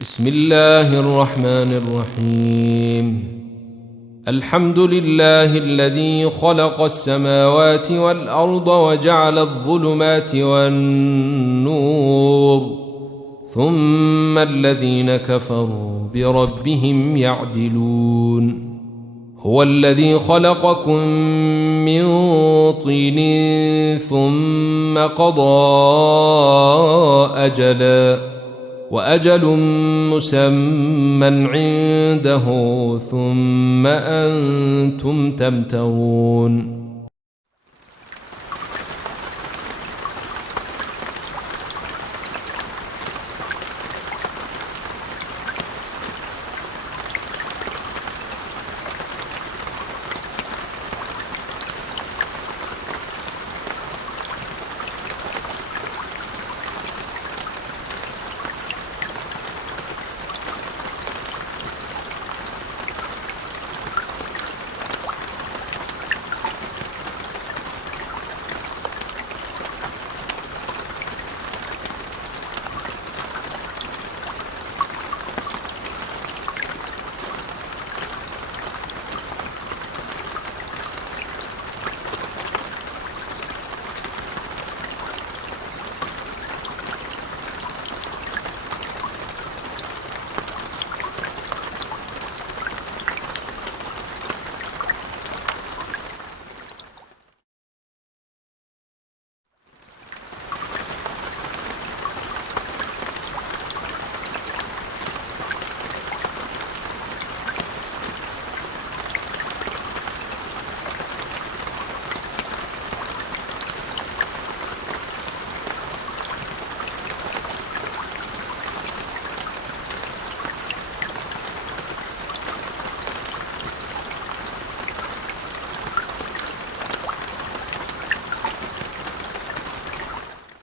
بسم الله الرحمن الرحيم. الحمد لله الذي خلق السماوات والأرض وجعل الظلمات والنور ثم الذين كفروا بربهم يعدلون. هو الذي خلقكم من طين ثم قضى أجلا وأجل مسمى عنده ثم أنتم تمترون.